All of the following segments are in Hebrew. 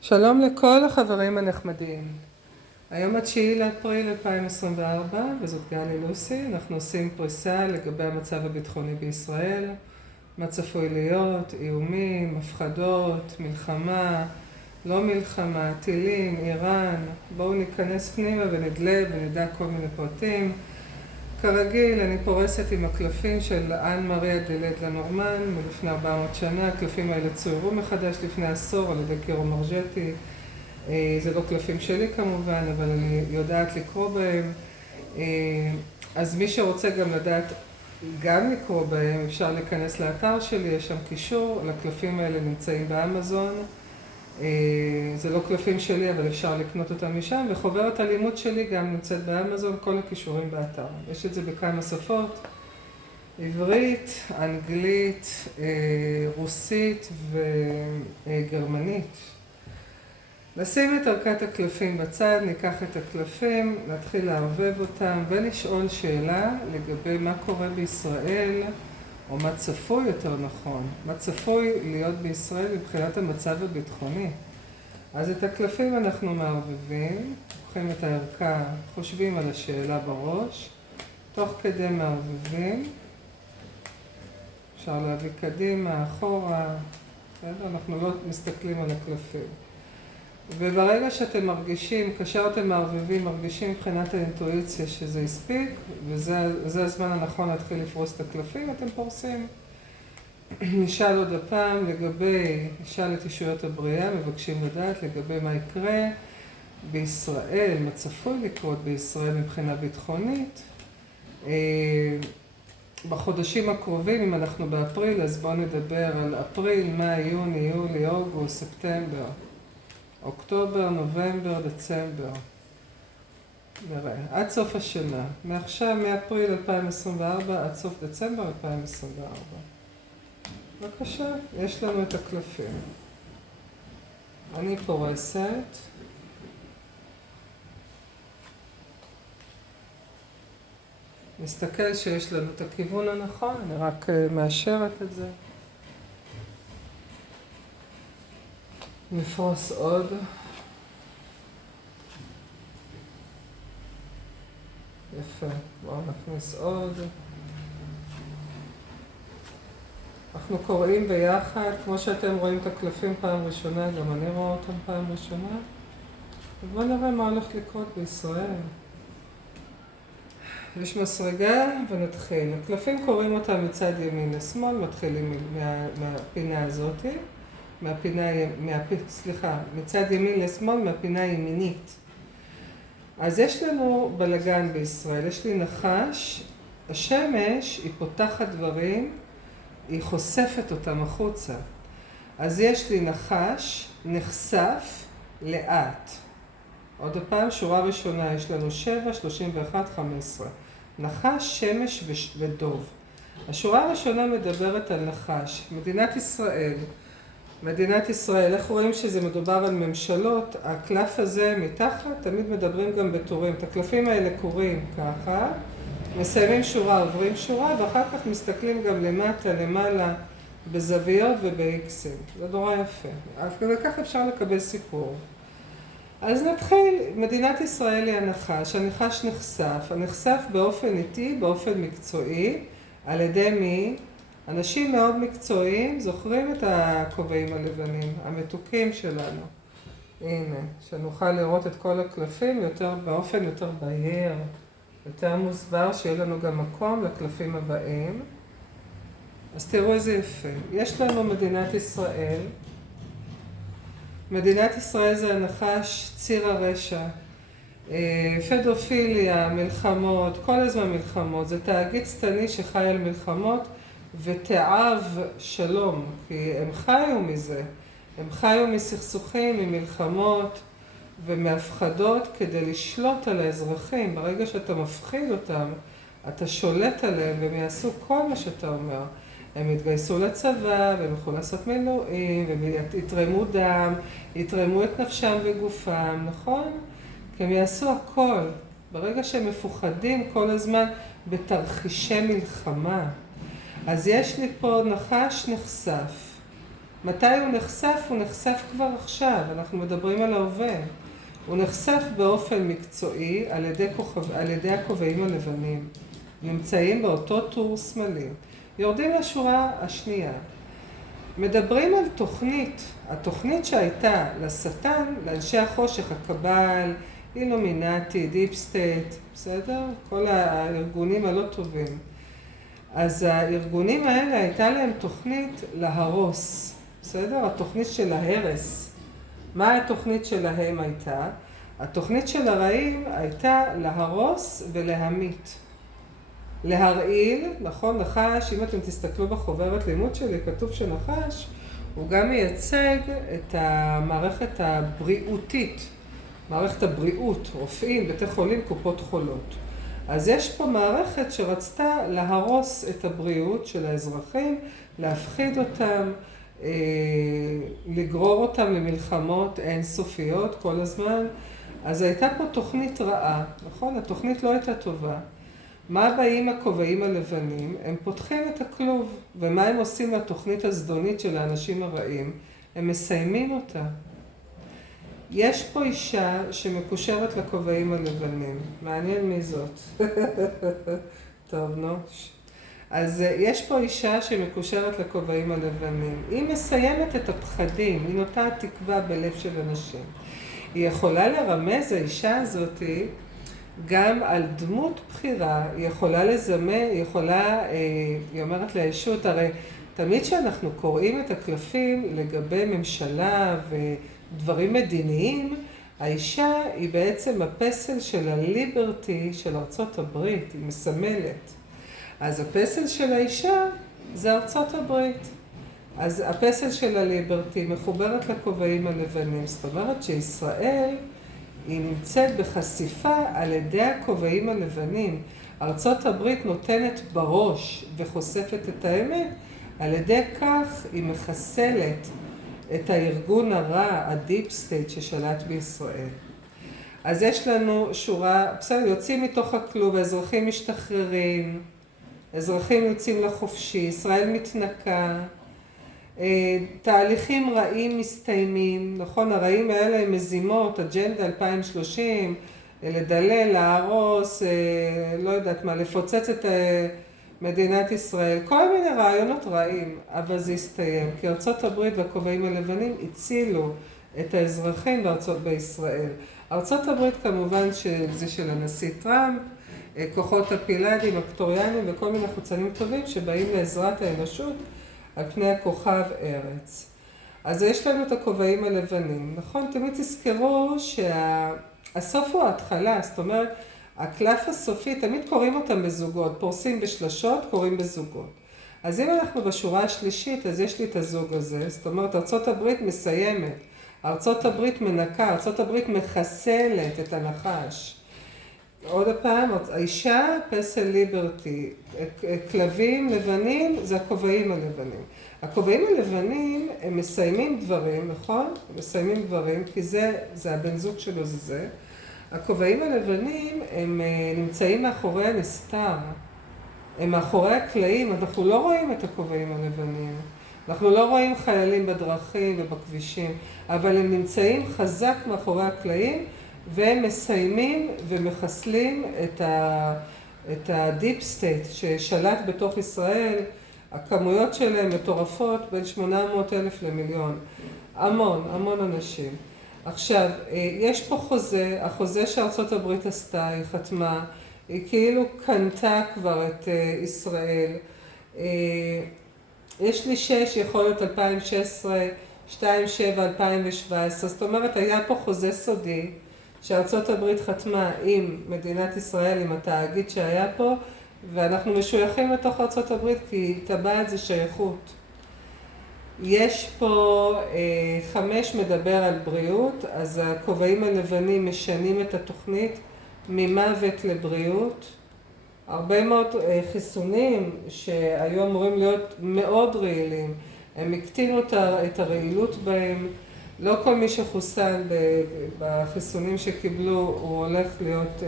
שלום לכל החברים הנחמדים. היום 9 לאפריל 2024 וזאת גלי לוסי. אנחנו עושים פריסה לגבי המצב הביטחוני בישראל, מה צפוי להיות, איומים, הפחדות, מלחמה, לא מלחמה, טילים, איראן. בואו ניכנס פנימה ונדלה ונדע כל מיני פרטים. כרגיל, אני פורסת עם הקלפים של אן מריה דלד לנורמן מלפני 400 שנה. הקלפים האלה צוירו מחדש לפני עשור על ידי קירו מרג'טי. זה לא קלפים שלי כמובן, אבל אני יודעת לקרוא בהם. אז מי שרוצה גם לדעת גם לקרוא בהם, אפשר להיכנס לאתר שלי, יש שם קישור. הקלפים האלה נמצאים באמזון. זה לא קלפים שלי, אבל אפשר לקנות אותם משם, וחוברת הלימוד שלי גם נמצאת באמזון, כל הכישורים באתר. יש את זה בכמה שפות, עברית, אנגלית, רוסית וגרמנית. נשים את ערכת הקלפים בצד, ניקח את הקלפים, נתחיל לערבב אותם ולשאול שאלה לגבי מה קורה בישראל, או מה צפוי יותר נכון, מה צפוי להיות בישראל מבחינת המצב הביטחוני. אז את הקלפים אנחנו מערבבים, לוקחים את הערכה, חושבים על השאלה בראש, תוך כדי מערבבים, אפשר להביא קדימה, אחורה, אנחנו לא מסתכלים על הקלפים. וברגע שאתם מרגישים, כאשר אתם מערבבים, מרגישים מבחינת האינטואיציה שזה הספיק, וזה הזמן הנכון להתחיל לפרוס את הקלפים, אתם פורסים. נשאל עוד הפעם נשאל את ישויות הבריאה, מבקשים לדעת לגבי מה יקרה בישראל, מה צפוי לקרות בישראל מבחינה ביטחונית. בחודשים הקרובים, אם אנחנו באפריל, אז בואו נדבר על אפריל, מאי, יוני, יולי, אוגוסט, ספטמבר. אוקטובר, נובמבר, דצמבר. נראה, עד סוף השנה. מעכשיו, מאפריל 2024 עד סוף דצמבר 2024. בבקשה, יש לנו את הקלפים. אני פורסת. נסתכל שיש לנו את הכיוון הנכון, אני רק מאשרת את זה. נפרוס עוד. יפה, בואו נכניס עוד. אנחנו קוראים ביחד, כמו שאתם רואים את הקלפים פעם ראשונה, גם אני רואה אותם פעם ראשונה. ובואו נראה מה הולך לקרות בישראל. יש מסרגה ונתחיל. הקלפים קוראים אותם מצד ימין לשמאל, מתחילים מהפינה הזאת. מצד ימין לשמאל, מהפינה הימינית. אז יש לנו בלגן בישראל, יש לי נחש, השמש היא פותחת דברים, היא חושפת אותם החוצה. אז יש לי נחש, נחשף, לאט. עוד הפעם, שורה ראשונה, יש לנו 7, 31, 15. נחש, שמש ודוב. השורה הראשונה מדברת על נחש. מדינת ישראל, איך רואים שזה מדובר על ממשלות? הקלף הזה מתחת, תמיד מדברים גם בטורים. את הקלפים האלה קוראים ככה, מסיימים שורה, עוברים שורה, ואחר כך מסתכלים גם למטה, למעלה, בזוויות ובאיקסים. זה נורא יפה. וכך אפשר לקבל סיפור. אז נתחיל, מדינת ישראל היא הנחש. הנחש נחשף. הנחשף באופן איטי, באופן מקצועי, על ידי מי? אנשים מאוד מקצועיים, זוכרים את הכובעים הלבנים, המתוקים שלנו. הנה, שנוכל לראות את כל הקלפים באופן יותר בהיר, יותר מוסבר, שיהיה לנו גם מקום לקלפים הבאים. אז תראו איזה יפה. יש לנו מדינת ישראל. מדינת ישראל זה הנחש, ציר הרשע. פדופיליה, מלחמות, כל הזמן מלחמות. זה תאגיד שטני שחי על מלחמות ותאב שלום, כי הם חיו מזה. הם חיו מסכסוכים, ממלחמות ומהפחדות כדי לשלוט על האזרחים. ברגע שאתה מפחיד אותם, אתה שולט עליהם והם יעשו כל מה שאתה אומר. הם יתגייסו לצבא, והם יכולים לעשות מילואים, והם יתרמו דם, יתרמו את נפשם וגופם, נכון? כי הם יעשו הכל. ברגע שהם מפוחדים כל הזמן בתרחישי מלחמה. אז יש לי פה נחש נחשף. מתי הוא נחשף? הוא נחשף כבר עכשיו, אנחנו מדברים על ההווה. הוא נחשף באופן מקצועי על ידי הכובעים הלבנים. נמצאים באותו טור שמאלי. יורדים לשורה השנייה. מדברים על תוכנית, התוכנית שהייתה לשטן, לאנשי החושך, הקבל, אילומינטי, דיפ סטייט, בסדר? כל הארגונים הלא טובים. אז הארגונים האלה הייתה להם תוכנית להרוס, בסדר? התוכנית של ההרס. מה התוכנית שלהם הייתה? התוכנית של הרעים הייתה להרוס ולהמית. להרעיל, נכון, נחש, אם אתם תסתכלו בחוברת לימוד שלי, כתוב שנחש הוא גם מייצג את המערכת הבריאותית, מערכת הבריאות, רופאים, בתי חולים, קופות חולות. אז יש פה מערכת שרצתה להרוס את הבריאות של האזרחים, להפחיד אותם, לגרור אותם למלחמות אינסופיות כל הזמן. אז הייתה פה תוכנית רעה, נכון? התוכנית לא הייתה טובה. מה באים הכובעים הלבנים? הם פותחים את הכלוב. ומה הם עושים לתוכנית הזדונית של האנשים הרעים? הם מסיימים אותה. יש פה אישה שמקושרת לכובעים הלבנים. מעניין מי זאת. טוב, נו. אז יש פה אישה שמקושרת לכובעים הלבנים. היא מסיימת את הפחדים, היא נוטעת תקווה בלב של אנשים. היא יכולה לרמז, האישה הזאת, גם על דמות בחירה, היא יכולה לזמן, היא אומרת לישות, הרי תמיד שאנחנו קוראים את הקלפים לגבי ממשלה ודברים מדיניים, האישה היא בעצם הפסל של הליברטי של ארצות הברית, היא מסמלת. אז הפסל של האישה זה ארצות הברית. אז הפסל של הליברטי מחוברת לכובעים הלבנים. זאת אומרת שישראל היא נמצאת בחשיפה על ידי הכובעים הלבנים. ארצות הברית נותנת בראש וחושפת את האמת, על ידי כך היא מחסלת את הארגון הרע, הדיפ סטייט ששלט בישראל. אז יש לנו שורה, בסדר, יוצאים מתוך הכלוב, האזרחים משתחררים, אזרחים יוצאים לחופשי, ישראל מתנקה, תהליכים רעים מסתיימים, נכון? הרעים האלה הם מזימות, אג'נדה 2030, לדלל, להרוס, לא יודעת מה, לפוצץ את מדינת ישראל, כל מיני רעיונות רעים, אבל זה הסתיים, כי ארצות הברית והכובעים הלבנים הצילו את האזרחים בארצות בישראל. ארצות הברית כמובן שזה של הנשיא טראמפ, כוחות הפילאדים, הקטוריאנים וכל מיני חוצנים טובים שבאים לעזרת האנושות על פני הכוכב ארץ. אז יש לנו את הכובעים הלבנים, נכון? תמיד תזכרו שהסוף הוא ההתחלה, זאת אומרת, הקלף הסופי, תמיד קוראים אותם בזוגות, פורסים בשלשות, קוראים בזוגות. אז אם אנחנו בשורה השלישית, אז יש לי את הזוג הזה, זאת אומרת, ארצות הברית מסיימת, ארצות הברית מנקה, ארצות הברית מחסלת את הנחש. עוד הפעם, האישה, פסל ליברטי, כלבים לבנים, זה הכובעים הלבנים. הכובעים הלבנים, הם מסיימים דברים, נכון? הם מסיימים דברים, כי זה הבן זוג שלו, זה. הכובעים הלבנים, הם נמצאים מאחורי הנסתר. הם מאחורי הקלעים, אנחנו לא רואים את הכובעים הלבנים. אנחנו לא רואים חיילים בדרכים ובכבישים, אבל הם נמצאים חזק מאחורי הקלעים, והם מסיימים ומחסלים את הדיפ סטייט ששלט בתוך ישראל. הכמויות שלהם מטורפות, בין 800,000 למיליון. המון אנשים. עכשיו, יש פה חוזה, החוזה שארצות הברית עשתה, היא חתמה, היא כאילו קנתה כבר את ישראל. יש לי 6, יכול להיות 2016, 27, 2017, זאת אומרת, היה פה חוזה סודי, שארצות הברית חתמה עם מדינת ישראל, עם התאגיד שהיה פה, ואנחנו משויכים לתוך ארצות הברית כי טבע את זה שייכות. יש פה 5 מדבר על בריאות, אז הכובעים הלבנים משנים את התוכנית ממוות לבריאות. הרבה מאוד חיסונים שהיו אמורים להיות מאוד רעילים, הם הקטינו את הרעילות בהם. לא כל מי שחוסן בחיסונים שקיבלו הוא הולך להיות,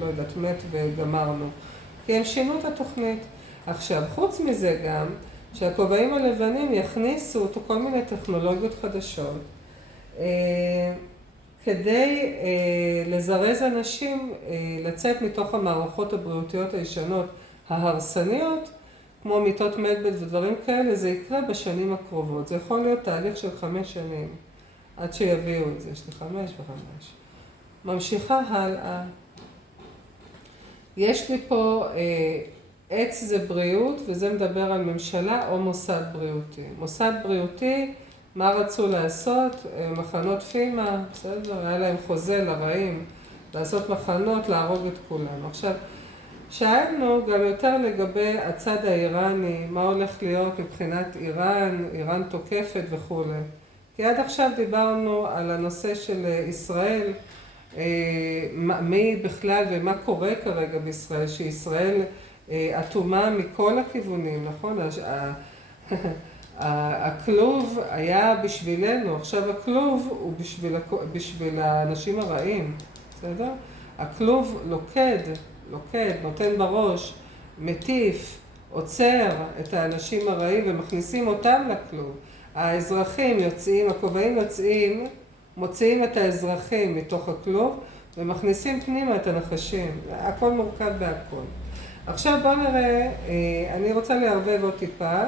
לא יודעת, מת וגמרנו. כי הם שינו את התוכנית. עכשיו, חוץ מזה גם, שהכובעים הלבנים יכניסו אותו כל מיני טכנולוגיות חדשות, כדי לזרז אנשים לצאת מתוך המערכות הבריאותיות הישנות ההרסניות, כמו מיטות מדבט ודברים כאלה. זה יקרה בשנים הקרובות. זה יכול להיות תהליך של 5 שנים, עד שיביאו את זה. יש לי 5 ו5. ממשיכה הלאה. יש לי פה עץ זה בריאות, וזה מדבר על ממשלה או מוסד בריאותי. מוסד בריאותי, מה רצו לעשות? מחנות פימה, בסדר? היה להם חוזה לרעים, לעשות מחנות, להרוג את כולם. עכשיו, שאלנו גם יותר לגבי הצד האיראני, מה הולך להיות מבחינת איראן, איראן תוקפת וכו'. כי עד עכשיו דיברנו על הנושא של ישראל, מי בכלל ומה קורה כרגע בישראל, שישראל אטומה מכל הכיוונים, נכון? הכלוב היה בשבילנו, עכשיו הכלוב הוא בשביל האנשים הרעים, בסדר? הכלוב לוקד, נותן בראש, מטיף, עוצר את האנשים הרעים ומכניסים אותם לכלוב. האזרחים יוצאים, הכובעים יוצאים, מוציאים את האזרחים מתוך הכלוב ומכניסים פנימה את הנחשים. הכל מורכב בהכל. עכשיו בואו נראה, אני רוצה לערבב עוד טיפה,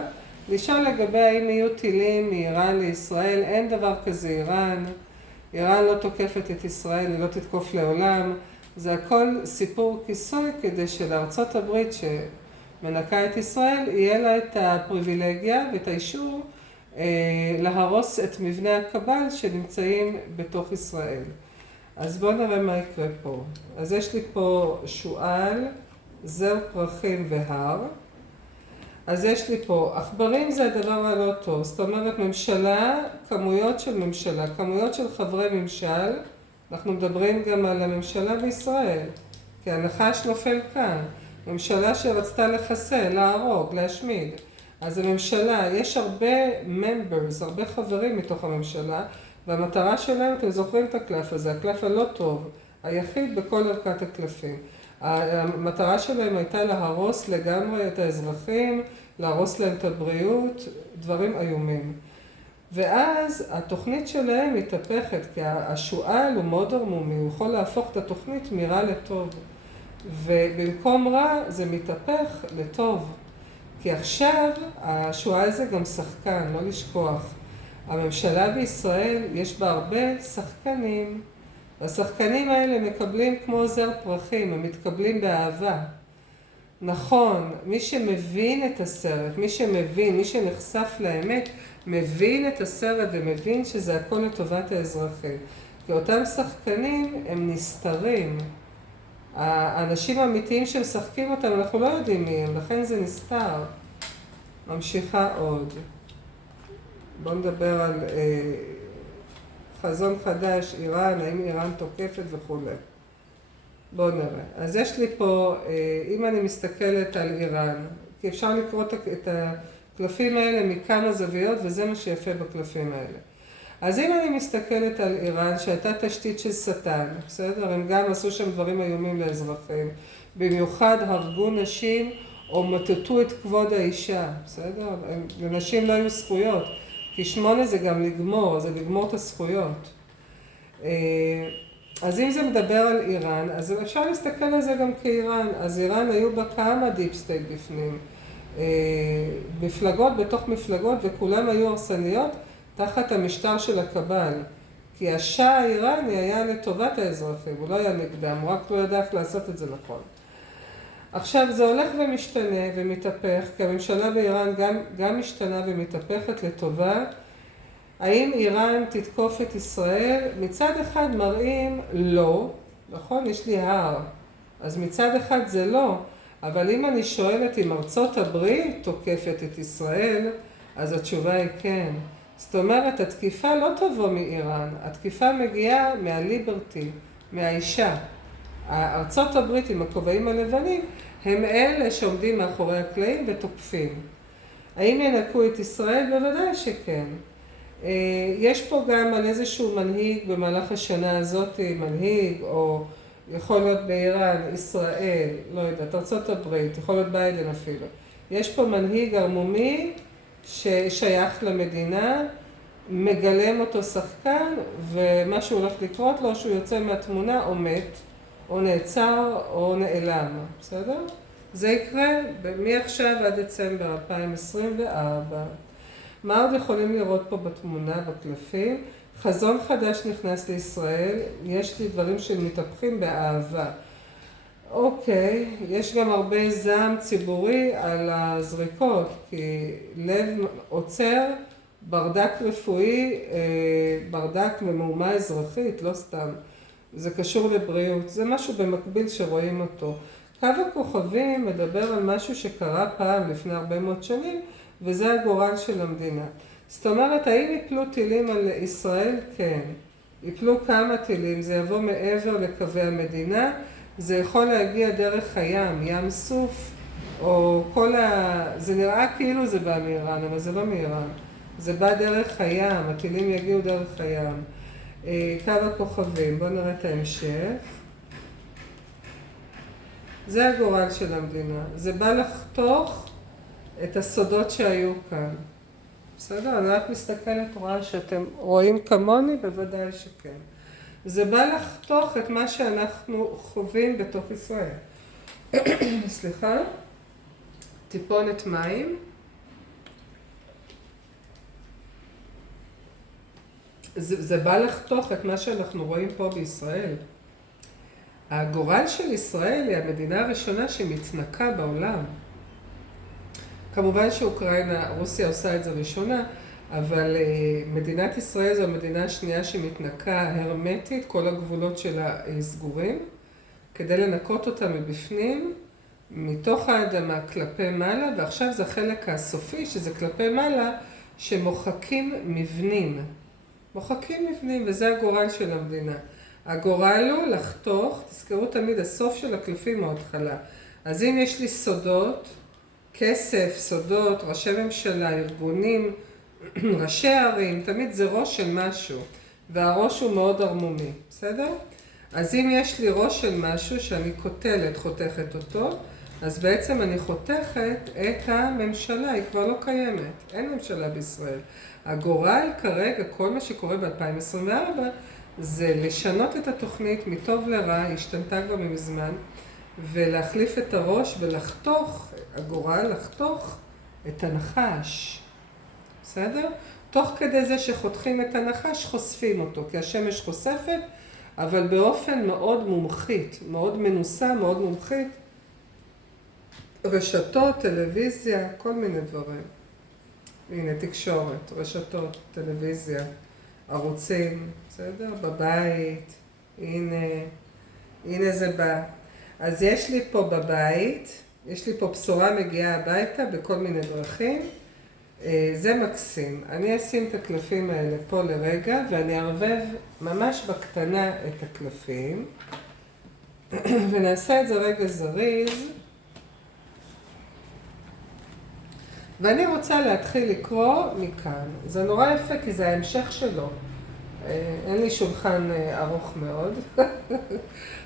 לשאול לגבי האם יהיו טילים מאיראן לישראל. אין דבר כזה איראן. איראן לא תוקפת את ישראל, היא לא תתקוף לעולם. זה הכל סיפור כיסוי כדי שלארצות הברית שמנקה את ישראל, יהיה לה את הפריבילגיה ואת האישור להרוס את מבנה הקבל שנמצאים בתוך ישראל. אז בואו נראה מה יקרה פה. אז יש לי פה שועל, זר פרחים והר. אז יש לי פה, עכברים זה הדבר הלא טוב, זאת אומרת ממשלה, כמויות של חברי ממשל. אנחנו מדברים גם על הממשלה בישראל, כי הנחש נופל כאן. ממשלה שרצתה לחסל, להרוג, להשמיד. אז הממשלה, יש הרבה members, הרבה חברים מתוך הממשלה, והמטרה שלהם, אתם זוכרים את הקלף הזה, הקלף הלא טוב, היחיד בכל ערכת הקלפים. המטרה שלהם הייתה להרוס לגמרי את האזרחים, להרוס להם את הבריאות, דברים איומים. ואז התוכנית שלהם מתהפכת, כי השועל הוא מאוד ערמומי, הוא יכול להפוך את התוכנית מרע לטוב. ובמקום רע זה מתהפך לטוב. כי עכשיו השועל זה גם שחקן, לא לשכוח. הממשלה בישראל יש בה הרבה שחקנים. והשחקנים האלה מקבלים כמו זר פרחים, הם מתקבלים באהבה. נכון, מי שמבין את הסרט, מי שנחשף לאמת, מבין את הסרט ומבין שזה הכל לטובת האזרחים. כי אותם שחקנים הם נסתרים. האנשים האמיתיים שמשחקים אותם, אנחנו לא יודעים מי הם, לכן זה נסתר. ממשיכה עוד. בואו נדבר על חזון חדש, איראן, האם איראן תוקפת וכו'. בואו נראה. אז יש לי פה, אם אני מסתכלת על איראן, כי אפשר לקרוא את הקלפים האלה מכמה זוויות, וזה מה שיפה בקלפים האלה. אז אם אני מסתכלת על איראן, שהייתה תשתית של שטן, בסדר? הם גם עשו שם דברים איומים לאזרחים. במיוחד הרגו נשים או מטטו את כבוד האישה, בסדר? לנשים לא היו זכויות, כי 8 זה גם לגמור, זה לגמור את הזכויות. אז אם זה מדבר על איראן, אז אפשר להסתכל על זה גם כאיראן. אז איראן היו בה כמה דיפ סטייט בפנים. מפלגות בתוך מפלגות, וכולם היו הרסניות תחת המשטר של הקבל. כי השאה האיראני היה לטובת האזרחים, הוא לא היה נגדם, הוא רק לא ידע איך לעשות את זה נכון. עכשיו זה הולך ומשתנה ומתהפך, כי הממשלה באיראן גם משתנה ומתהפכת לטובה. האם איראן תתקוף את ישראל? מצד אחד מראים לא, נכון? יש לי הר. אז מצד אחד זה לא, אבל אם אני שואלת אם ארצות הברית תוקפת את ישראל, אז התשובה היא כן. זאת אומרת, התקיפה לא תבוא מאיראן, התקיפה מגיעה מהליברטי, מהאישה. ארצות הברית עם הכובעים הלבנים הם אלה שעומדים מאחורי הקלעים ותוקפים. האם ינקו את ישראל? בוודאי שכן. יש פה גם על איזשהו מנהיג במהלך השנה הזאת, מנהיג, או יכול להיות באיראן, ישראל, לא יודעת, ארצות הברית, יכול להיות ביידן אפילו. יש פה מנהיג ערמומי ששייך למדינה, מגלם אותו שחקן, ומה שהולך לקרות לו, שהוא יוצא מהתמונה או מת, או נעצר, או נעלם. בסדר? זה יקרה מעכשיו עד דצמבר 2024. מה עוד יכולים לראות פה בתמונה, בקלפים? חזון חדש נכנס לישראל, יש לי דברים שמתהפכים באהבה. אוקיי, יש גם הרבה זעם ציבורי על הזריקות, כי לב עוצר, ברדק רפואי, ברדק ומהומה אזרחית, לא סתם. זה קשור לבריאות, זה משהו במקביל שרואים אותו. קו הכוכבים מדבר על משהו שקרה פעם לפני הרבה מאוד שנים, וזה הגורל של המדינה. זאת אומרת, האם יפלו טילים על ישראל? כן. יפלו כמה טילים, זה יבוא מעבר לקווי המדינה, זה יכול להגיע דרך הים, ים סוף, או זה נראה כאילו זה בא מאיראן, אבל זה לא מאיראן. זה בא דרך הים, הטילים יגיעו דרך הים. קו הכוכבים, בואו נראה את ההמשך. זה הגורל של המדינה. זה בא לחתוך את הסודות שהיו כאן. בסדר? אני רק מסתכלת, רואה שאתם רואים כמוני, בוודאי שכן. זה בא לחתוך את מה שאנחנו חווים בתוך ישראל. סליחה? טיפונת מים. זה בא לחתוך את מה שאנחנו רואים פה בישראל. הגורל של ישראל היא המדינה הראשונה שמתנקה בעולם. כמובן שאוקראינה, רוסיה עושה את זה ראשונה, אבל מדינת ישראל זו המדינה השנייה שמתנקה הרמטית, כל הגבולות שלה סגורים, כדי לנקות אותה מבפנים, מתוך האדמה כלפי מעלה, ועכשיו זה החלק הסופי, שזה כלפי מעלה, שמוחקים מבנים. מוחקים מבנים, וזה הגורל של המדינה. הגורל הוא לחתוך, תזכרו תמיד, הסוף של הקלפים מההתחלה. אז אם יש לי סודות, כסף, סודות, ראשי ממשלה, ארגונים, ראשי ערים, תמיד זה ראש של משהו, והראש הוא מאוד ערמומי, בסדר? אז אם יש לי ראש של משהו שאני קוטלת, חותכת אותו, אז בעצם אני חותכת את הממשלה, היא כבר לא קיימת, אין ממשלה בישראל. הגורל כרגע, כל מה שקורה ב-2024, זה לשנות את התוכנית מטוב לרע, השתנתה כבר מזמן, ולהחליף את הראש ולחתוך, הגורל לחתוך את הנחש. בסדר? תוך כדי זה שחותכים את הנחש, חושפים אותו, כי השמש חושפת, אבל באופן מאוד מומחית, מאוד מנוסה, מאוד מומחית. רשתות, טלוויזיה, כל מיני דברים. הנה, תקשורת, רשתות, טלוויזיה, ערוצים, בסדר? בבית, הנה זה בא. אז יש לי פה בבית, יש לי פה בשורה מגיעה הביתה בכל מיני דרכים. זה מקסים. אני אשים את הקלפים האלה פה לרגע, ואני אערבב ממש בקטנה את הקלפים. ונעשה את זה רגע זריז. ואני רוצה להתחיל לקרוא מכאן. זה נורא יפה כי זה ההמשך שלו. אין לי שולחן ארוך מאוד.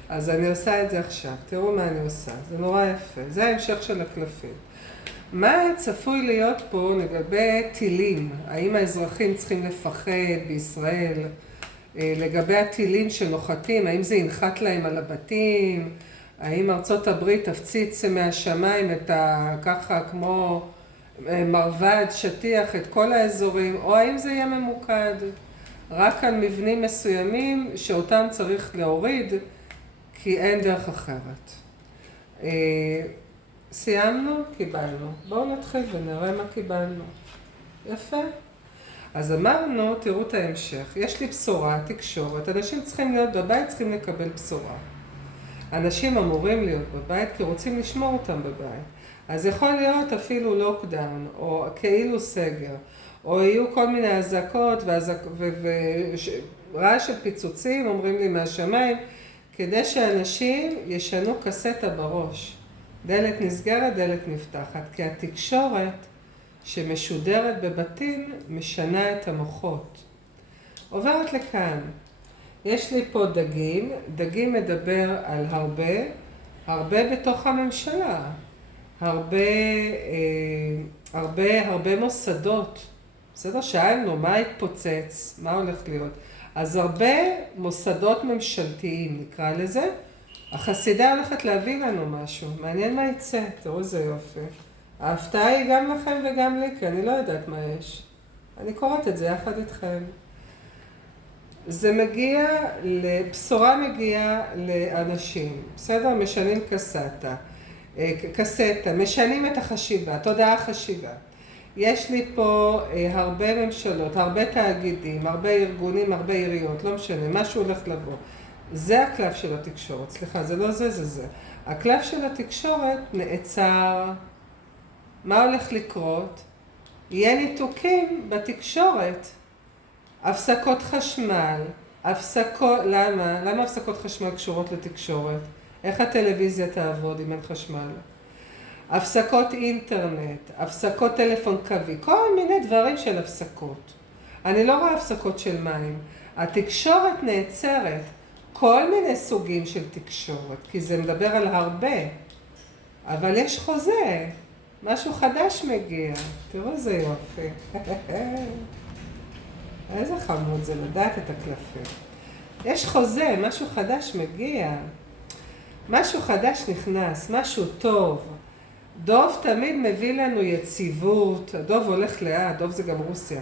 אז אני עושה את זה עכשיו. תראו מה אני עושה. זה נורא יפה. זה ההמשך של הקלפים. מה צפוי להיות פה לגבי טילים? האם האזרחים צריכים לפחד בישראל? לגבי הטילים שנוחתים, האם זה ינחת להם על הבתים? האם ארצות הברית תפציץ מהשמיים את ככה כמו מרבד, שטיח, את כל האזורים? או האם זה יהיה ממוקד רק על מבנים מסוימים שאותם צריך להוריד כי אין דרך אחרת? סיימנו? קיבלנו. בואו נתחיל ונראה מה קיבלנו. יפה. אז אמרנו, תראו את ההמשך. יש לי בשורה, תקשורת. אנשים צריכים להיות בבית, צריכים לקבל בשורה. אנשים אמורים להיות בבית כי רוצים לשמור אותם בבית. אז יכול להיות אפילו לוקדאון, או כאילו סגר, או יהיו כל מיני אזעקות ורעש של פיצוצים, אומרים לי מהשמיים, כדי שאנשים ישנו קסטה בראש. דלת נסגרת, דלת נפתחת, כי התקשורת שמשודרת בבתים משנה את המוחות. עוברת לכאן. יש לי פה דגים. דגים מדבר על הרבה בתוך הממשלה. הרבה הרבה מוסדות. בסדר? שאלנו, מה התפוצץ? מה הולך להיות? אז הרבה מוסדות ממשלתיים, נקרא לזה. החסידה הולכת להביא לנו משהו. מעניין מה יצא. תראו איזה יופי. ההפתעה היא גם לכם וגם לי, כי אני לא יודעת מה יש. אני קוראת את זה יחד איתכם. זה מגיע, בשורה מגיעה לאנשים. בסדר? משנים קסטה. משנים את החשיבה, תודעה חשיבה. יש לי פה הרבה ממשלות, הרבה תאגידים, הרבה ארגונים, הרבה עיריות, לא משנה, משהו הולך לבוא. זה הקלף של התקשורת, סליחה, זה לא זה, זה זה. הקלף של התקשורת נעצר. מה הולך לקרות? יהיה ניתוקים בתקשורת. הפסקות חשמל, למה הפסקות חשמל קשורות לתקשורת? איך הטלוויזיה תעבוד אם אין חשמל? הפסקות אינטרנט, הפסקות טלפון קווי, כל מיני דברים של הפסקות. אני לא רואה הפסקות של מים. התקשורת נעצרת, כל מיני סוגים של תקשורת, כי זה מדבר על הרבה. אבל יש חוזה, משהו חדש מגיע. תראו איזה יופי. איזה חמוד זה לדעת את הקלפים. יש חוזה, משהו חדש מגיע. משהו חדש נכנס, משהו טוב. דוב תמיד מביא לנו יציבות, הדוב הולך לאט, דוב זה גם רוסיה.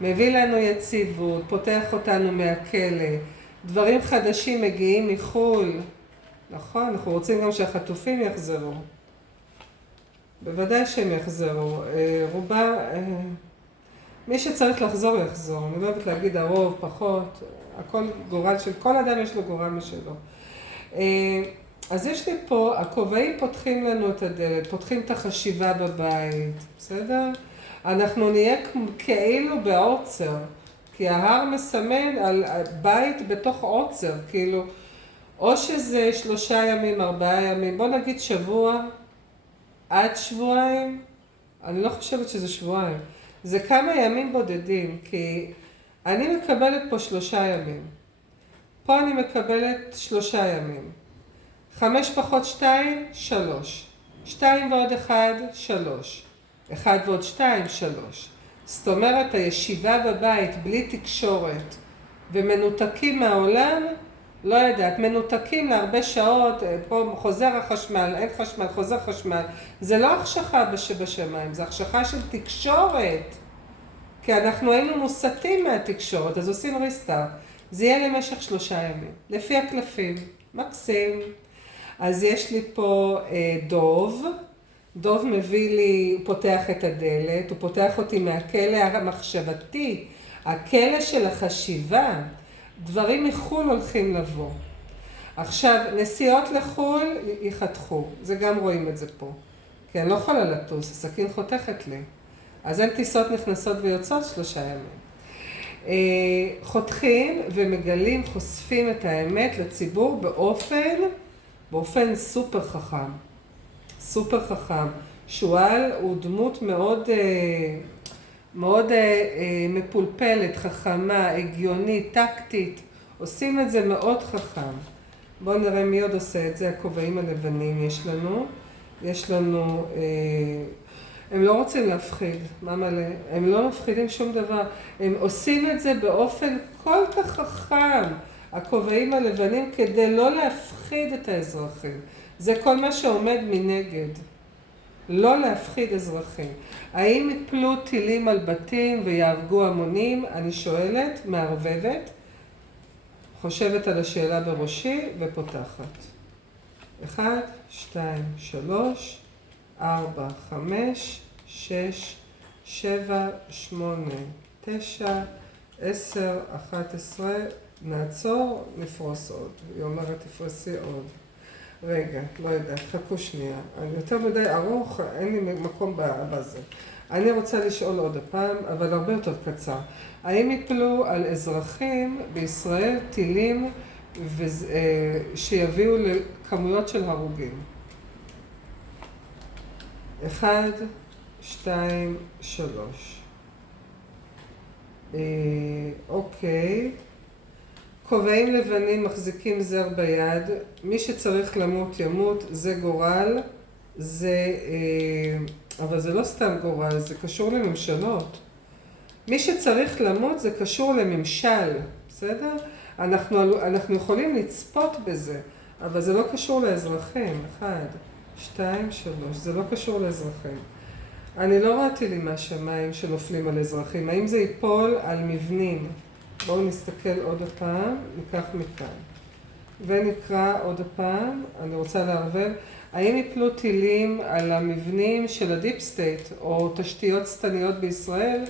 מביא לנו יציבות, פותח אותנו מהכלא, דברים חדשים מגיעים מחול. נכון, אנחנו רוצים גם שהחטופים יחזרו. בוודאי שהם יחזרו. רובם, מי שצריך לחזור יחזור. אני לא אוהבת להגיד הרוב, פחות, הכל גורל של, כל אדם יש לו גורל משלו. אז יש לי פה, הכובעים פותחים לנו את הדלת, פותחים את החשיבה בבית, בסדר? אנחנו נהיה כאילו בעוצר, כי ההר מסמן על בית בתוך עוצר, כאילו, או שזה 3 ימים, 4 ימים, בוא נגיד שבוע, עד שבועיים, אני לא חושבת שזה שבועיים, זה כמה ימים בודדים, כי אני מקבלת פה 3 ימים, פה אני מקבלת 3 ימים. 5 פחות 2, 3. 2 ועוד 1, 3. 1 ועוד 2, 3. זאת אומרת, הישיבה בבית בלי תקשורת ומנותקים מהעולם, לא יודעת, מנותקים להרבה שעות, פה חוזר החשמל, אין חשמל, חוזר חשמל. זה לא החשכה בשמיים, זה החשכה של תקשורת. כי אנחנו היינו מוסתים מהתקשורת, אז עושים ריסטארט. זה יהיה למשך 3 ימים, לפי הקלפים. מקסים. אז יש לי פה דוב מביא לי, הוא פותח את הדלת, הוא פותח אותי מהכלא המחשבתי, הכלא של החשיבה, דברים מחול הולכים לבוא. עכשיו, נסיעות לחול יחתכו, זה גם רואים את זה פה, כי אני לא יכולה לטוס, הסכין חותכת לי, אז אין טיסות נכנסות ויוצאות 3 ימים. חותכים ומגלים, חושפים את האמת לציבור באופן סופר חכם. סופר חכם. שועל הוא דמות מאוד מפולפלת, חכמה, הגיונית, טקטית. עושים את זה מאוד חכם. בואו נראה מי עוד עושה את זה. הכובעים הלבנים יש לנו, הם לא רוצים להפחיד, מה מלא? הם לא מפחידים שום דבר. הם עושים את זה באופן כל כך חכם. הכובעים הלבנים כדי לא להפחיד את האזרחים. זה כל מה שעומד מנגד. לא להפחיד אזרחים. האם יפלו טילים על בתים ויהרגו המונים? אני שואלת, מערבבת, חושבת על השאלה בראשי ופותחת. 1, 2, 3, 4, 5, 6, 7, 8, 9, 10, 11, נעצור, נפרוס עוד. היא אומרת, תפרסי עוד. רגע, לא יודע, חכו שנייה. אני יותר מדי ארוך, אין לי מקום בזה. אני רוצה לשאול עוד הפעם, אבל הרבה יותר קצר. האם יפלו על אזרחים בישראל טילים שיביאו לכמויות של הרוגים? 1, 2, 3. אוקיי. כובעים לבנים מחזיקים זר ביד, מי שצריך למות ימות, זה גורל, זה אבל זה לא סתם גורל, זה קשור לממשלות. מי שצריך למות זה קשור לממשל, בסדר? אנחנו יכולים לצפות בזה, אבל זה לא קשור לאזרחים. 1, 2, 3, זה לא קשור לאזרחים. אני לא ראיתי לי מהשמיים שנופלים על אזרחים. האם זה ייפול על מבנים? בואו נסתכל עוד הפעם, ניקח מכאן. ונקרא עוד הפעם, אני רוצה לערבב. האם יפלו טילים על המבנים של הדיפ סטייט או תשתיות שטניות בישראל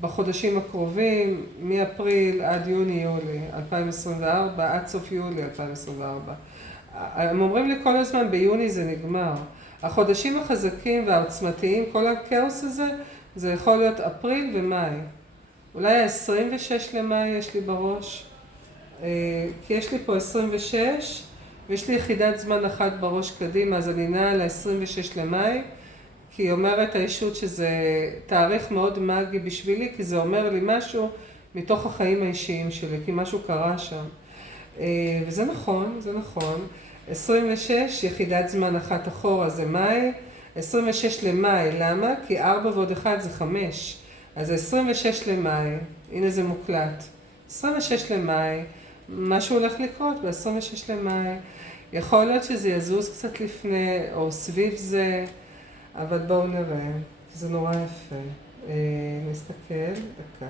בחודשים הקרובים, מאפריל עד יוני-יולי 2024, עד סוף יולי 2024? הם אומרים לי כל הזמן, ביוני זה נגמר. החודשים החזקים והעוצמתיים, כל הכאוס הזה, זה יכול להיות אפריל ומאי. אולי ה-26 למאי יש לי בראש, כי יש לי פה 26, ויש לי יחידת זמן אחת בראש קדימה, אז אני נעה ל-26 למאי, כי היא אומרת הישות שזה תאריך מאוד מגי בשבילי, כי זה אומר לי משהו מתוך החיים האישיים שלי, כי משהו קרה שם. וזה נכון, זה נכון. 26, יחידת זמן אחת אחורה זה מאי, 26 למאי, למה? כי 4 ועוד 1 זה 5. אז 26 למאי, הנה זה מוקלט. 26 למאי, משהו הולך לקרות ב-26 למאי. יכול להיות שזה יזוז קצת לפני או סביב זה, אבל בואו נראה, זה נורא יפה. נסתכל, דקה.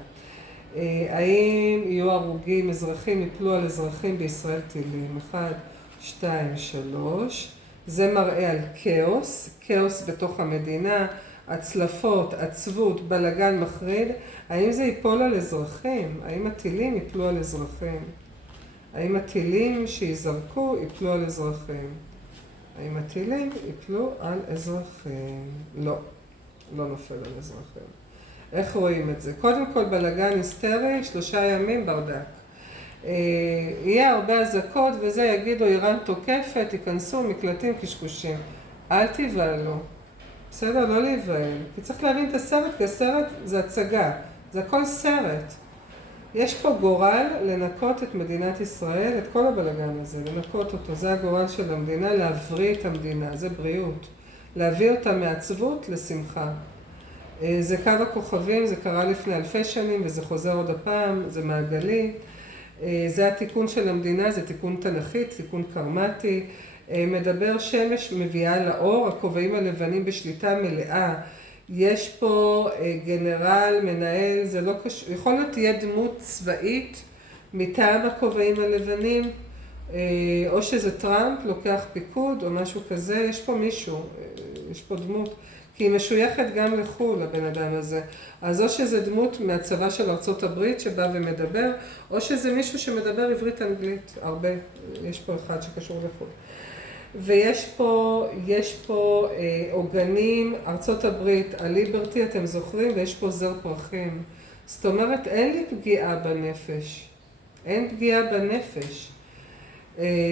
האם יהיו הרוגים, אזרחים יפלו על אזרחים בישראל טילים? 1, 2, 3. זה מראה על כאוס, כאוס בתוך המדינה, הצלפות, עצבות, בלגן מחריד. האם זה ייפול על אזרחים? האם הטילים ייפלו על אזרחים? האם הטילים שיזרקו ייפלו על אזרחים? האם הטילים ייפלו על אזרחים? לא, לא נופל על אזרחים. איך רואים את זה? קודם כל בלגן היסטרי, 3 ימים ברדק. יהיה הרבה אזעקות וזה, יגידו איראן תוקפת, ייכנסו מקלטים קשקושים. אל תיבהלו. בסדר? לא להיבהל. כי צריך להבין את הסרט, כי הסרט זה הצגה. זה הכל סרט. יש פה גורל לנקות את מדינת ישראל, את כל הבלגן הזה, לנקות אותו. זה הגורל של המדינה, להבריא את המדינה. זה בריאות. להביא אותה מעצבות לשמחה. זה קו הכוכבים, זה קרה לפני 1000 שנים וזה חוזר עוד הפעם, זה מעגלי. זה התיקון של המדינה, זה תיקון תנכי, תיקון קרמטי. מדבר שמש מביאה לאור, הכובעים הלבנים בשליטה מלאה. יש פה גנרל, מנהל, זה לא קשור, יכול להיות תהיה דמות צבאית מטעם הכובעים הלבנים, או שזה טראמפ לוקח פיקוד או משהו כזה, יש פה מישהו, יש פה דמות. כי היא משויכת גם לחו"ל, הבן אדם הזה. אז או שזה דמות מהצבא של ארצות הברית שבא ומדבר, או שזה מישהו שמדבר עברית אנגלית, הרבה. יש פה אחד שקשור לחו"ל. ויש פה עוגנים, ארצות הברית, הליברטי, אתם זוכרים, ויש פה זר פרחים. זאת אומרת, אין לי פגיעה בנפש. אין פגיעה בנפש.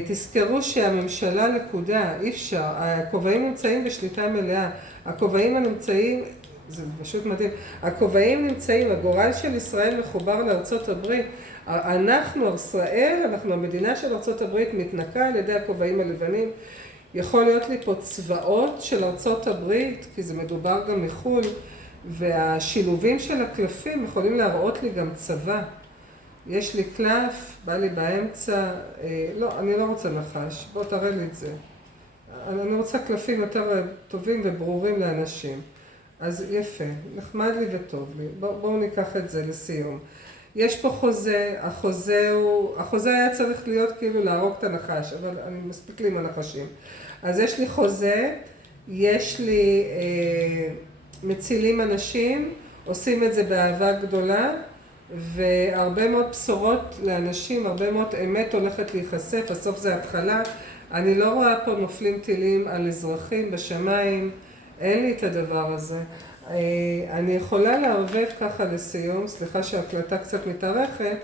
תזכרו שהממשלה נקודה, אי אפשר, הכובעים נמצאים בשליטה מלאה, הכובעים הנמצאים, זה פשוט מדהים, הכובעים נמצאים, הגורל של ישראל מחובר לארצות הברית, אנחנו ישראל, אנחנו המדינה של ארצות הברית מתנקה על ידי הכובעים הלבנים, יכול להיות לי פה צבאות של ארצות הברית, כי זה מדובר גם מחול, והשילובים של הקלפים יכולים להראות לי גם צבא. יש לי קלף, בא לי באמצע, לא, אני לא רוצה נחש, בוא תראה לי את זה. אני רוצה קלפים יותר טובים וברורים לאנשים. אז יפה, נחמד לי וטוב לי. בואו ניקח את זה לסיום. יש פה חוזה, החוזה היה צריך להיות כאילו להרוג את הנחש, אבל אני מספיק לי עם הנחשים. אז יש לי חוזה, יש לי מצילים אנשים, עושים את זה באהבה גדולה, והרבה מאוד בשורות לאנשים, הרבה מאוד אמת הולכת להיחשף, הסוף זה התחלה. אני לא רואה פה נופלים טילים על אזרחים בשמיים, אין לי את הדבר הזה. אני יכולה לערבב ככה לסיום, סליחה שההקלטה קצת מתארכת,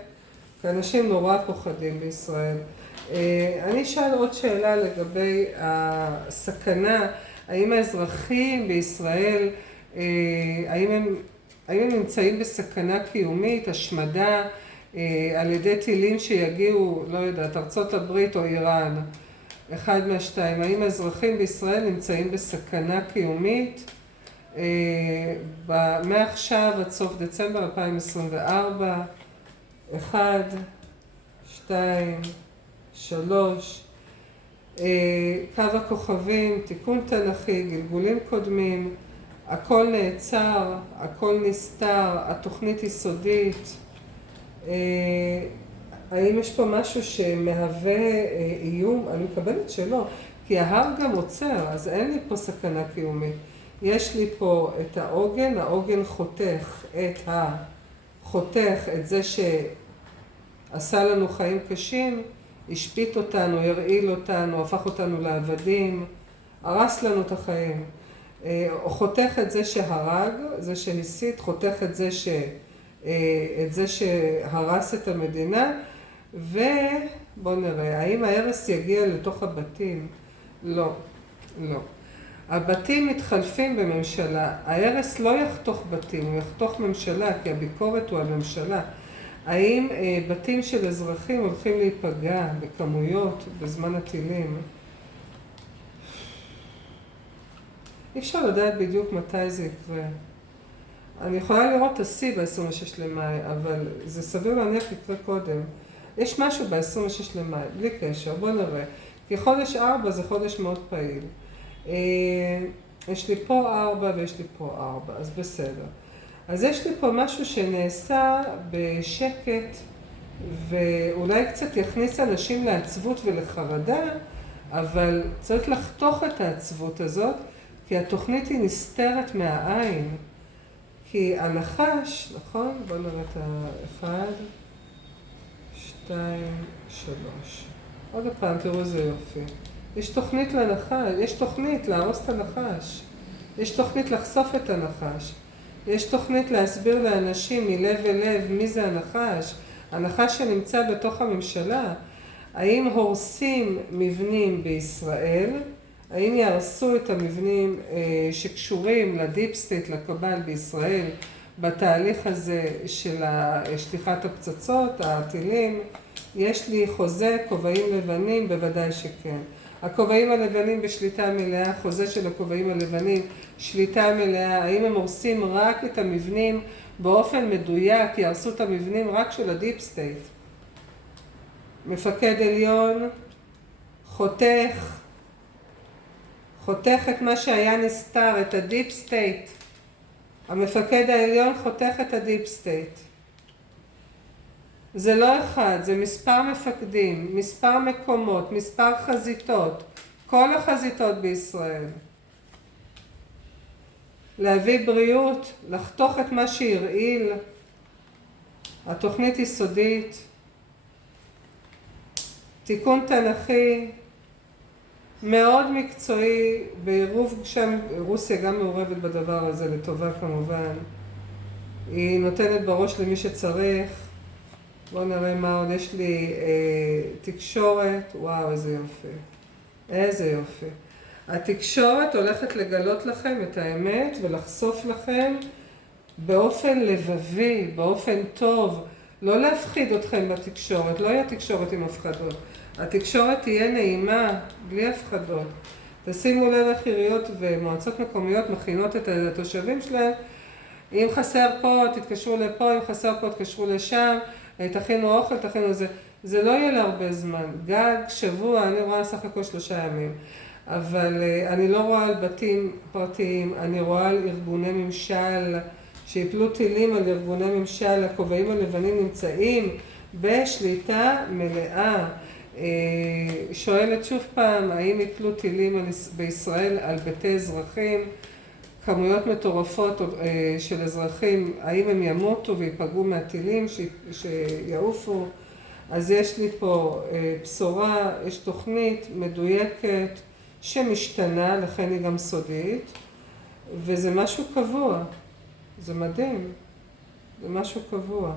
כי אנשים נורא פוחדים בישראל. אני אשאל עוד שאלה לגבי הסכנה, האם האזרחים בישראל, האם הם נמצאים בסכנה קיומית, השמדה, על ידי טילים שיגיעו, לא יודעת, ארצות הברית או איראן, אחד מהשתיים, האם האזרחים בישראל נמצאים בסכנה קיומית? מעכשיו עד סוף דצמבר 2024, 1, 2, 3, קו הכוכבים, תיקון תנ"כי, גלגולים קודמים, הכל נעצר, הכל נסתר, התוכנית היא סודית. האם יש פה משהו שמהווה איום? אני מקבלת שלא, כי ההר גם עוצר, אז אין לי פה סכנה קיומית. יש לי פה את העוגן, העוגן חותך את זה שעשה לנו חיים קשים, השפיט אותנו, הרעיל אותנו, הפך אותנו לעבדים, הרס לנו את החיים. חותך את זה שהרג, זה שהסית, חותך את זה שהרס את המדינה, ובואו נראה, האם ההרס יגיע לתוך הבתים? לא, לא. הבתים מתחלפים בממשלה, ההרס לא יחתוך בתים, הוא יחתוך ממשלה, כי הביקורת הוא על ממשלה. האם בתים של אזרחים הולכים להיפגע בכמויות בזמן הטילים? אי אפשר לדעת בדיוק מתי זה יקרה. אני יכולה לראות את השיא ב-26 למאי, אבל זה סביר להניח יקרה קודם. יש משהו ב-26 למאי, בלי קשר, בואו נראה. כי חודש 4 זה חודש מאוד פעיל. יש לי פה 4 ויש לי פה 4, אז בסדר. אז יש לי פה משהו שנעשה בשקט, ואולי קצת יכניס אנשים לעצבות ולחרדה, אבל צריך לחתוך את העצבות הזאת, כי התוכנית היא נסתרת מהעין. כי הנחש, נכון? בואו נראה את ה-1, 2, 3. עוד פעם, תראו איזה יופי. יש תוכנית לנחש, יש תוכנית להרוס את הנחש. יש תוכנית לחשוף את הנחש. יש תוכנית להסביר לאנשים מלב אל לב מי זה הנחש. הנחש שנמצא בתוך הממשלה. האם הורסים מבנים בישראל? האם יהרסו את המבנים שקשורים לדיפ סטייט, לקבל בישראל, בתהליך הזה של שליחת הפצצות, הטילים? יש לי חוזה, כובעים לבנים, בוודאי שכן. הכובעים הלבנים בשליטה מלאה, חוזה של הכובעים הלבנים, שליטה מלאה. האם הם הורסים רק את המבנים באופן מדויק, יהרסו את המבנים רק של הדיפ סטייט? מפקד עליון חותך את מה שהיה נסתר, את הדיפ סטייט. המפקד העליון חותך את הדיפ סטייט. זה לא אחד, זה מספר מפקדים, מספר מקומות, מספר חזיתות, כל החזיתות בישראל. להביא בריאות, לחתוך את מה שהרעיל. התוכנית היא סודית. תיקון תנ"כי, מאוד מקצועי, בעירוב שם, רוסיה גם מעורבת בדבר הזה, לטובה כמובן. היא נותנת בראש למי שצריך. בואו נראה מה עוד. יש לי תקשורת, וואו, איזה יופי. איזה יופי. התקשורת הולכת לגלות לכם את האמת ולחשוף לכם באופן לבבי, באופן טוב. לא להפחיד אתכם בתקשורת, לא יהיה תקשורת עם הפחדות. התקשורת תהיה נעימה, בלי הפחדות. תשימו לב איך עיריות ומועצות מקומיות מכינות את התושבים שלהם. אם חסר פה, תתקשרו לפה, אם חסר פה, תתקשרו לשם, תכינו אוכל, תכינו זה. זה לא יהיה להרבה זמן. גג, שבוע, אני רואה סך הכל 3 ימים. אבל אני לא רואה על בתים פרטיים, אני רואה על ארגוני ממשל, שיפלו טילים על ארגוני ממשל, הכובעים הלבנים נמצאים בשליטה מלאה. שואלת שוב פעם, האם יפלו טילים בישראל על ביתי אזרחים, כמויות מטורפות של אזרחים, האם הם ימותו ויפגעו מהטילים שיעופו? אז יש לי פה בשורה, יש תוכנית מדויקת שמשתנה, לכן היא גם סודית, וזה משהו קבוע, זה מדהים, זה משהו קבוע.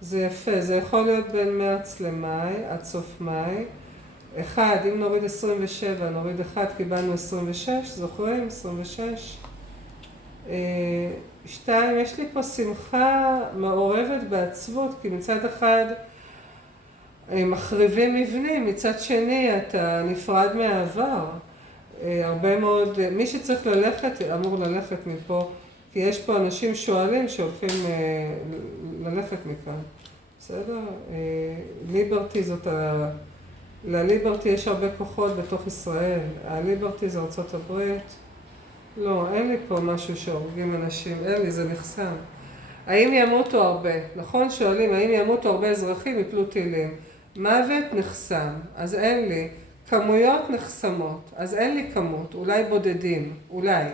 זה יפה, זה יכול להיות בין מרץ למאי, עד סוף מאי. 1, אם נוריד 27, נוריד 1, קיבלנו 26, זוכרים? 26. 2, יש לי פה שמחה מעורבת בעצבות, כי מצד אחד מחריבים מבנים, מצד שני אתה נפרד מהעבר. הרבה מאוד, מי שצריך ללכת אמור ללכת מפה, כי יש פה אנשים שואלים שהולכים ללכת מכאן, בסדר? ליברטי זאת לליברטי יש הרבה כוחות בתוך ישראל, הליברטי זה ארצות הברית, לא, אין לי פה משהו שהורגים אנשים, אין לי, זה נחסם. האם ימותו הרבה? נכון? שואלים, האם ימותו הרבה אזרחים יפלו טילים? מוות נחסם, אז אין לי. כמויות נחסמות, אז אין לי כמות, אולי בודדים, אולי.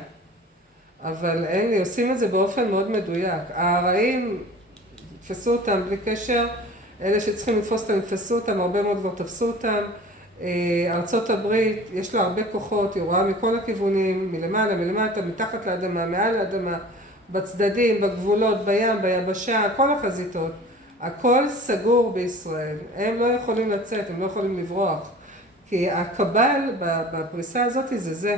אבל אין לי, עושים את זה באופן מאוד מדויק. הרעים, תפסו אותם בלי קשר, אלה שצריכים לתפוס אותם, תפסו אותם, הרבה מאוד כבר תפסו אותם. ארצות הברית, יש לה הרבה כוחות, היא רואה מכל הכיוונים, מלמעלה, מלמטה, מתחת לאדמה, מעל לאדמה, בצדדים, בגבולות, בים, ביבשה, כל החזיתות. הכל סגור בישראל. הם לא יכולים לצאת, הם לא יכולים לברוח. כי הקבל בפריסה הזאת זה.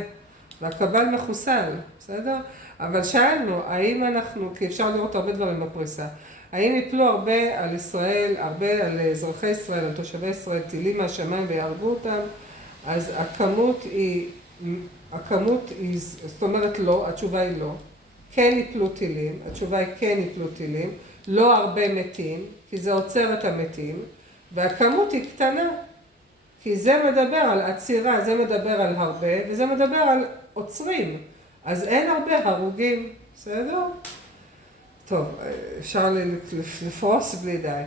והקבל מחוסל, בסדר? אבל שאלנו, האם אנחנו, כי אפשר לראות הרבה דברים בפריסה, האם יפלו הרבה על ישראל, הרבה על אזרחי ישראל, על תושבי ישראל, טילים מהשמיים ויהרגו אותם? אז הכמות היא, זאת אומרת לא, התשובה היא לא. כן יפלו טילים, התשובה היא כן יפלו טילים, לא הרבה מתים, כי זה עוצר את המתים, והכמות היא קטנה, כי זה מדבר על עצירה, זה מדבר על הרבה, וזה מדבר על עוצרים. אז אין הרבה הרוגים, בסדר? טוב, אפשר לפרוס בלי די.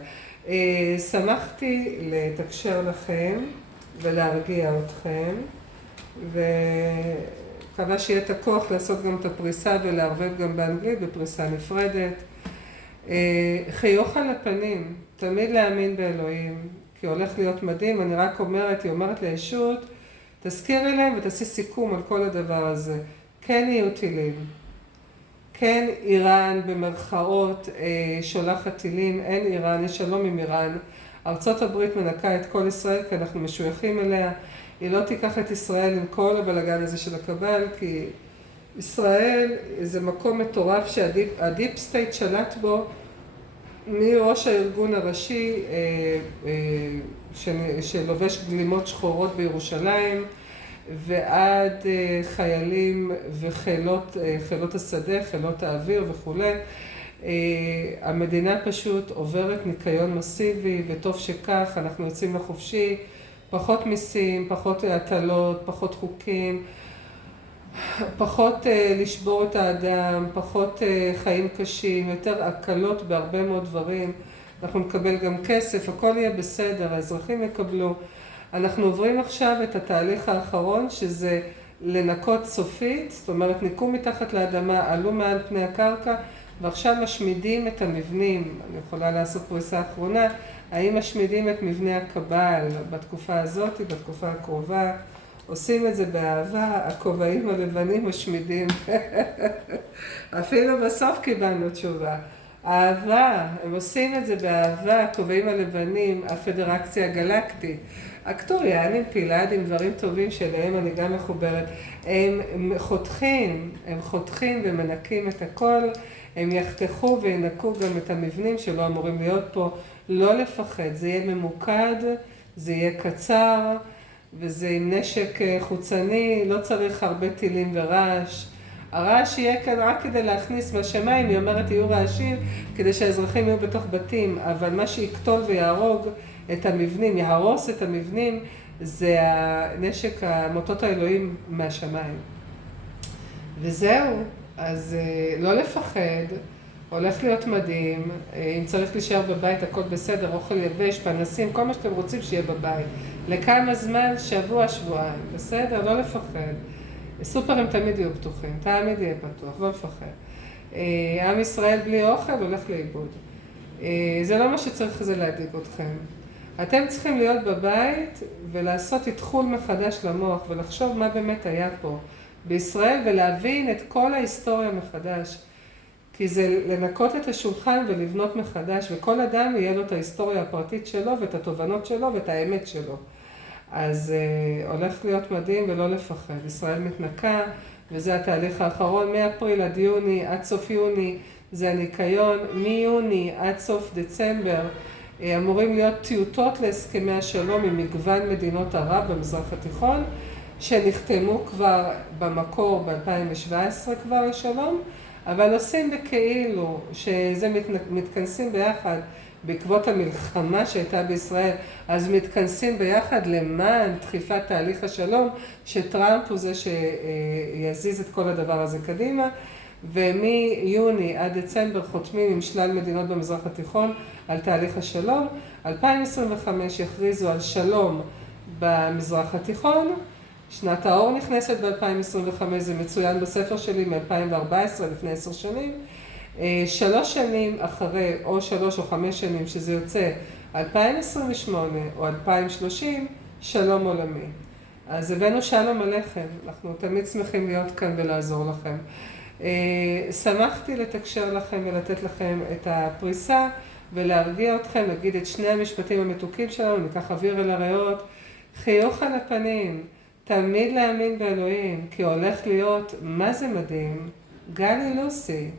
שמחתי לתקשר לכם ולהרגיע אתכם, מקווה שיהיה את הכוח לעשות גם את הפריסה ולערבב גם באנגלית בפריסה נפרדת. חיוך על הפנים, תמיד להאמין באלוהים, כי הולך להיות מדהים. אני רק אומרת, היא אומרת לישות, תזכירי להם ותעשי סיכום על כל הדבר הזה. כן יהיו טילים, כן איראן במרכאות שולחת טילים, אין איראן, יש שלום עם איראן. ארצות הברית מנקה את כל ישראל כי אנחנו משויכים אליה. היא לא תיקח את ישראל עם כל הבלגן הזה של הקבל, כי ישראל זה מקום מטורף שהדיפ סטייט שלט בו, מראש הארגון הראשי שלובש גלימות שחורות בירושלים, ועד חיילים וחילות השדה, חילות האוויר וכו'. המדינה פשוט עוברת ניקיון מסיבי, וטוב שכך, אנחנו יוצאים לחופשי, פחות מיסים, פחות הטלות, פחות חוקים, פחות לשבור את האדם, פחות חיים קשים, יותר הקלות בהרבה מאוד דברים. אנחנו נקבל גם כסף, הכל יהיה בסדר, האזרחים יקבלו. אנחנו עוברים עכשיו את התהליך האחרון, שזה לנקות סופית, זאת אומרת ניקו מתחת לאדמה, עלו מעל פני הקרקע, ועכשיו משמידים את המבנים. אני יכולה לעשות פריסה אחרונה, האם משמידים את מבנה הקבל בתקופה הזאת, בתקופה הקרובה? עושים את זה באהבה, הכובעים הלבנים משמידים. אפילו בסוף קיבלנו תשובה. אהבה, הם עושים את זה באהבה, הכובעים הלבנים, הפדרקציה הגלקטית. אקטוריאנים, פילאדים, דברים טובים שלהם אני גם מחוברת. הם חותכים ומנקים את הכל, הם יחתכו וינקו גם את המבנים שלא אמורים להיות פה. לא לפחד, זה יהיה ממוקד, זה יהיה קצר, וזה עם נשק חוצני, לא צריך הרבה טילים ורעש. הרעש יהיה כאן רק כדי להכניס מהשמיים, היא אומרת יהיו רעשים כדי שהאזרחים יהיו בתוך בתים, אבל מה שיקטול ויהרוג את המבנים, יהרוס את המבנים, זה הנשק, המוטות האלוהים מהשמיים. וזהו, אז לא לפחד, הולך להיות מדהים, אם צריך להישאר בבית הכל בסדר, אוכל יבש, פנסים, כל מה שאתם רוצים שיהיה בבית. לכמה זמן? שבוע, שבועיים, בסדר? לא לפחד. סופרים תמיד יהיו פתוחים, תמיד יהיה פתוח, לא לפחד. עם ישראל בלי אוכל הולך לאיבוד. זה לא מה שצריך זה להדאיג אתכם. אתם צריכים להיות בבית ולעשות התחול מחדש למוח ולחשוב מה באמת היה פה בישראל ולהבין את כל ההיסטוריה מחדש. כי זה לנקות את השולחן ולבנות מחדש, וכל אדם יהיה לו את ההיסטוריה הפרטית שלו ואת התובנות שלו ואת האמת שלו. אז הולך להיות מדהים ולא לפחד. ישראל מתנקה, וזה התהליך האחרון, מאפריל עד יוני, עד סוף יוני, זה הניקיון, מיוני עד סוף דצמבר, אמורים להיות טיוטות להסכמי השלום עם מגוון מדינות ערב במזרח התיכון, שנחתמו כבר במקור ב-2017 כבר לשלום, אבל עושים בכאילו שזה מתכנסים ביחד בעקבות המלחמה שהייתה בישראל, אז מתכנסים ביחד למען דחיפת תהליך השלום, שטראמפ הוא זה שיזיז את כל הדבר הזה קדימה, ומיוני עד דצמבר חותמים עם שלל מדינות במזרח התיכון על תהליך השלום. 2025 יכריזו על שלום במזרח התיכון, שנת האור נכנסת ב-2025, זה מצוין בספר שלי מ-2014, לפני 10 שנים. 3 שנים אחרי, או 3 או 5 שנים, שזה יוצא 2028 או 2030, שלום עולמי. אז הבאנו שלום עליכם, אנחנו תמיד שמחים להיות כאן ולעזור לכם. שמחתי לתקשר לכם ולתת לכם את הפריסה ולהרגיע אתכם, להגיד את שני המשפטים המתוקים שלנו, ניקח אוויר אל הריאות, חיוך על הפנים, תמיד להאמין באלוהים, כי הולך להיות מה זה מדהים, גלי לוסי.